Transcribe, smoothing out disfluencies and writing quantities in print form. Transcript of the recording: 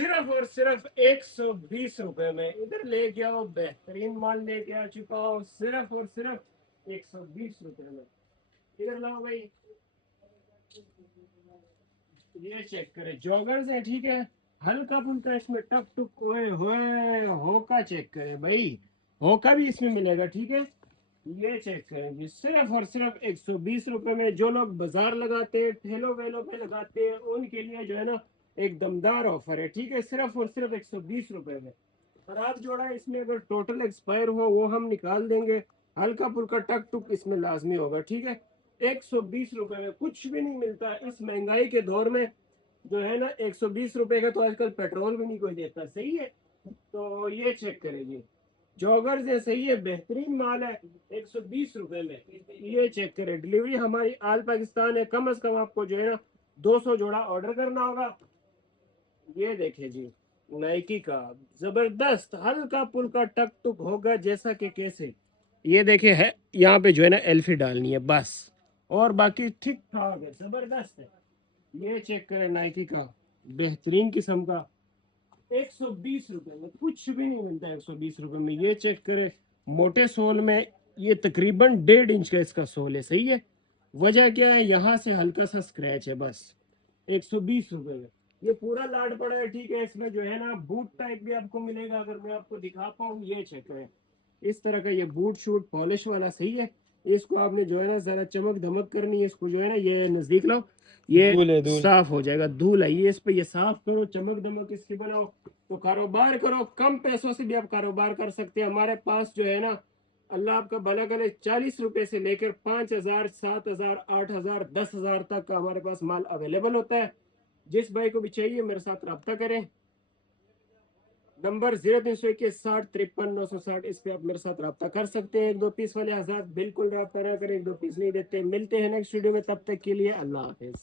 सिर्फ और सिर्फ 120 रुपए में। इधर लेके आओ, बेहतरीन माल लेके आ चुका हूँ सिर्फ और सिर्फ 120 रुपए में। इधर लाओ भाई, ये चेक करें, जॉगर्स है ठीक है, हल्का फुल्का इसमें टक टुक ओए होए, होका चेक करें भाई, होका भी इसमें मिलेगा ठीक है। ये चेक करें जी, सिर्फ और सिर्फ 120 रुपए में। जो लोग बाजार लगाते हैं, ठेलों वेलों पे लगाते हैं, उनके लिए जो है ना एक दमदार ऑफर है ठीक है, सिर्फ और सिर्फ 120 रुपए में। खराब जोड़ा इसमें अगर टोटल एक्सपायर हो वो हम निकाल देंगे, हल्का फुल्का टक टुक इसमें लाजमी होगा ठीक है। 120 रुपए में कुछ भी नहीं मिलता इस महंगाई के दौर में, जो है ना 120 रुपए का तो आजकल पेट्रोल भी नहीं कोई देता, सही है। तो ये चेक करेंगे, जॉगर्स है सही है, बेहतरीन माल है 120 रुपए में। ये चेक करें, डिलीवरी हमारी आल पाकिस्तान है, कम से कम आपको जो है ना 200 जोड़ा ऑर्डर करना होगा। ये देखे जी, नाइकी का जबरदस्त हल्का पुल्का टक टुक होगा जैसा कि कैसे, ये देखे है यहाँ पे जो है ना एल्फी डालनी है बस, और बाकी ठीक ठाक है, जबरदस्त है। ये चेक करें नाइकी का बेहतरीन किस्म का, 120 रुपए में कुछ भी नहीं मिलता 120 रुपए में। ये चेक करें, मोटे सोल में, ये तकरीबन 1.5 इंच का इसका सोल है सही है। वजह क्या है, यहाँ से हल्का सा स्क्रैच है बस। 120 रुपए में ये पूरा लाड पड़ा है ठीक है। इसमें जो है ना बूट टाइप भी आपको मिलेगा, अगर मैं आपको दिखा पाऊँ। ये चेक करें, इस तरह का ये बूट शूट पॉलिश वाला सही है। इसको आपने जो है ना जरा चमक धमक करनी है, इसको जो है ना ये नजदीक लाओ, ये धूल है धूल। साफ हो जाएगा, धूल आई है इस पे, ये साफ करो, चमक दमक इसकी बनाओ, तो कारोबार करो। कम पैसों से भी आप कारोबार कर सकते हैं। हमारे पास जो है ना, अल्लाह आपका भला करे, 40 रुपए से लेकर 5,000, 7,000, 8,000, 10,000 तक का हमारे पास माल अवेलेबल होता है। जिस भाई को भी चाहिए मेरे साथ रब्ता करें। नंबर 0321 60 53 960, इस पे आप मेरे साथ रब्ता कर सकते हैं। 1-2 पीस वाले आजाद बिल्कुल रब्ता ना करें, 1-2 पीस नहीं देते। मिलते हैं नेक्स्ट वीडियो में, तब तक के लिए अल्लाह हाफिज।